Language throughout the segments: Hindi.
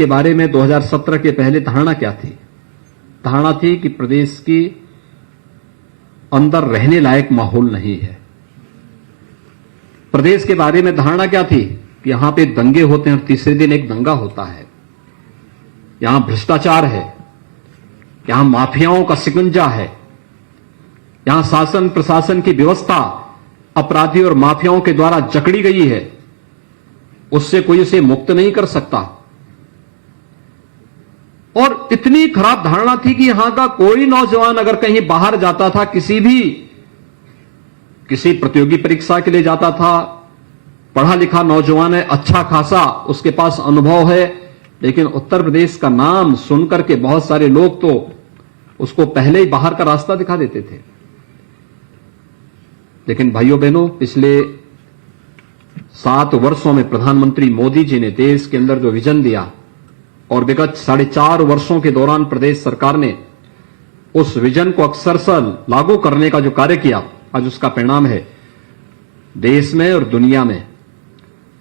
के बारे में 2017 के पहले धारणा क्या थी? धारणा थी कि प्रदेश की अंदर रहने लायक माहौल नहीं है। प्रदेश के बारे में धारणा क्या थी कि यहां पे दंगे होते हैं और तीसरे दिन एक दंगा होता है, यहां भ्रष्टाचार है, यहां माफियाओं का शिकंजा है, यहां शासन प्रशासन की व्यवस्था अपराधी और माफियाओं के द्वारा जकड़ी गई है, उससे कोई उसे मुक्त नहीं कर सकता। और इतनी खराब धारणा थी कि यहां का कोई नौजवान अगर कहीं बाहर जाता था, किसी प्रतियोगी परीक्षा के लिए जाता था, पढ़ा लिखा नौजवान है, अच्छा खासा उसके पास अनुभव है, लेकिन उत्तर प्रदेश का नाम सुनकर के बहुत सारे लोग तो उसको पहले ही बाहर का रास्ता दिखा देते थे। लेकिन भाइयों बहनों, पिछले 7 वर्षों में प्रधानमंत्री मोदी जी ने देश के अंदर जो विजन दिया और विगत 4.5 वर्षों के दौरान प्रदेश सरकार ने उस विजन को अक्षरशः लागू करने का जो कार्य किया, आज उसका परिणाम है देश में और दुनिया में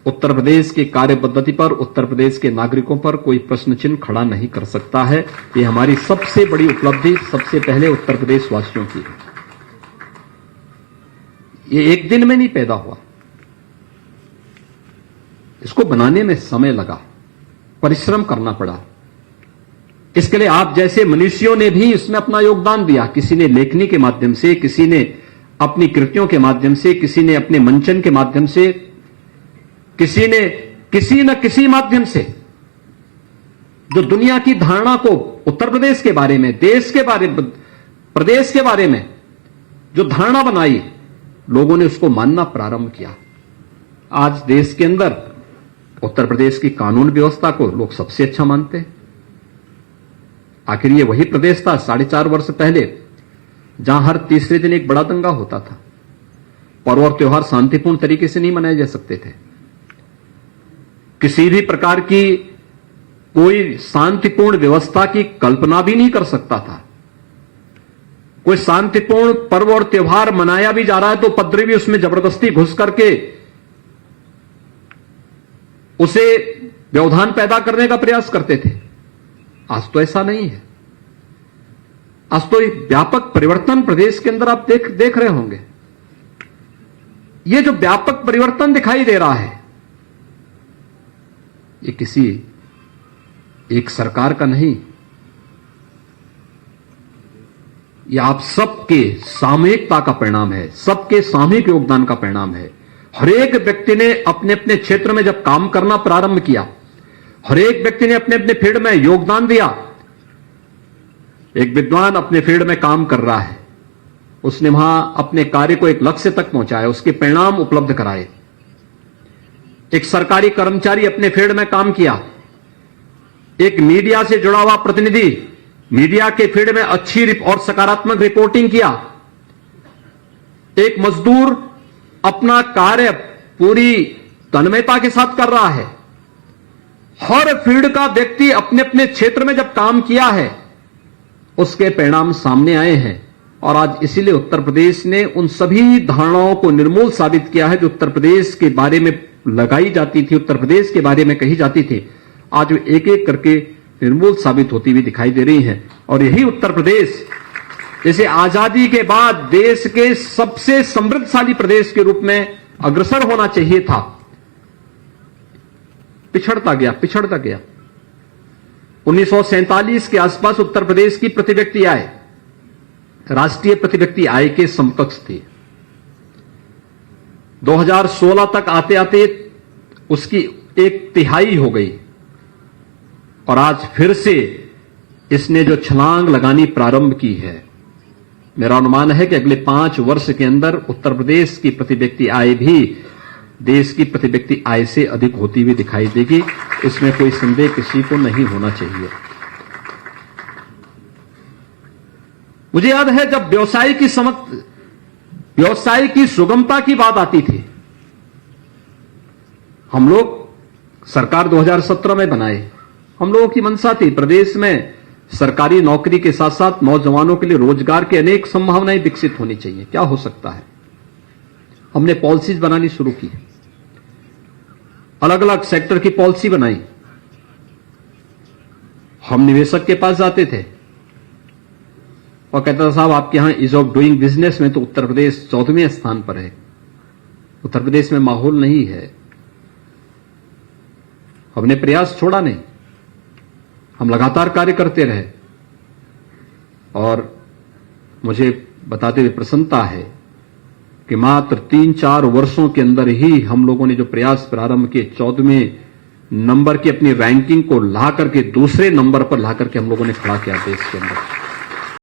उत्तर प्रदेश की कार्य पद्धति पर, उत्तर प्रदेश के नागरिकों पर कोई प्रश्न चिन्ह खड़ा नहीं कर सकता है। ये हमारी सबसे बड़ी उपलब्धि सबसे पहले उत्तर प्रदेश वासियों की है। ये एक दिन में नहीं पैदा हुआ, इसको बनाने में समय लगा, परिश्रम करना पड़ा। इसके लिए आप जैसे मनुष्यों ने भी इसमें अपना योगदान दिया। किसी ने लेखनी के माध्यम से, किसी ने अपनी कृतियों के माध्यम से, किसी ने अपने मंचन के माध्यम से, किसी ने किसी न किसी माध्यम से जो दुनिया की धारणा को उत्तर प्रदेश के बारे में, देश के बारे में, प्रदेश के बारे में जो धारणा बनाई, लोगों ने उसको मानना प्रारंभ किया। आज देश के अंदर उत्तर प्रदेश की कानून व्यवस्था को लोग सबसे अच्छा मानते हैं। आखिर ये वही प्रदेश था 4.5 वर्ष पहले जहां हर तीसरे दिन एक बड़ा दंगा होता था, पर्व और त्योहार शांतिपूर्ण तरीके से नहीं मनाए जा सकते थे, किसी भी प्रकार की कोई शांतिपूर्ण व्यवस्था की कल्पना भी नहीं कर सकता था। कोई शांतिपूर्ण पर्व और त्योहार मनाया भी जा रहा है तो उपद्रवी भी उसमें जबरदस्ती घुस करके उसे व्यवधान पैदा करने का प्रयास करते थे। आज तो ऐसा नहीं है। आज तो एक व्यापक परिवर्तन प्रदेश के अंदर आप देख रहे होंगे। ये जो व्यापक परिवर्तन दिखाई दे रहा है, ये किसी एक सरकार का नहीं, यह आप सबके सामूहिकता का परिणाम है, सबके सामूहिक योगदान का परिणाम है। हर एक व्यक्ति ने अपने अपने क्षेत्र में जब काम करना प्रारंभ किया, हर एक व्यक्ति ने अपने अपने फील्ड में योगदान दिया। एक विद्वान अपने फील्ड में काम कर रहा है, उसने वहां अपने कार्य को एक लक्ष्य तक पहुंचाया, उसके परिणाम उपलब्ध कराए। एक सरकारी कर्मचारी अपने फील्ड में काम किया, एक मीडिया से जुड़ा हुआ प्रतिनिधि मीडिया के फील्ड में अच्छी और सकारात्मक रिपोर्टिंग किया, एक मजदूर अपना कार्य पूरी तन्मयता के साथ कर रहा है। हर फील्ड का व्यक्ति अपने अपने क्षेत्र में जब काम किया है, उसके परिणाम सामने आए हैं। और आज इसीलिए उत्तर प्रदेश ने उन सभी धारणाओं को निर्मूल साबित किया है जो उत्तर प्रदेश के बारे में लगाई जाती थी, उत्तर प्रदेश के बारे में कही जाती थी। आज वे एक एक करके निर्मूल साबित होती हुई दिखाई दे रही हैं। और यही उत्तर प्रदेश जैसे आजादी के बाद देश के सबसे समृद्धशाली प्रदेश के रूप में अग्रसर होना चाहिए था, पिछड़ता गया। 1947 के आसपास उत्तर प्रदेश की प्रति व्यक्ति आय राष्ट्रीय प्रति व्यक्ति आय के समकक्ष थी। 2016 तक आते आते उसकी 1/3 हो गई और आज फिर से इसने जो छलांग लगानी प्रारंभ की है, मेरा अनुमान है कि अगले 5 वर्ष के अंदर उत्तर प्रदेश की प्रति व्यक्ति आय भी देश की प्रति व्यक्ति आय से अधिक होती हुई दिखाई देगी। इसमें कोई संदेह किसी को नहीं होना चाहिए। मुझे याद है जब व्यवसाय की सुगमता की बात आती थी, हम लोग सरकार 2017 में बनाए, हम लोगों की मंशा थी प्रदेश में सरकारी नौकरी के साथ साथ नौजवानों के लिए रोजगार की अनेक संभावनाएं विकसित होनी चाहिए। क्या हो सकता है? हमने पॉलिसीज बनानी शुरू की, अलग अलग सेक्टर की पॉलिसी बनाई। हम निवेशक के पास जाते थे और कहता था साहब आपके यहां इज ऑफ डूइंग बिजनेस में तो उत्तर प्रदेश 14वें स्थान पर है, उत्तर प्रदेश में माहौल नहीं है। हमने प्रयास छोड़ा नहीं, हम लगातार कार्य करते रहे और मुझे बताते हुए प्रसन्नता है कि मात्र 3-4 वर्षों के अंदर ही हम लोगों ने जो प्रयास प्रारंभ किए, 14वें नंबर की अपनी रैंकिंग को ला करके दूसरे नंबर पर ला करके हम लोगों ने खड़ा किया देश के अंदर।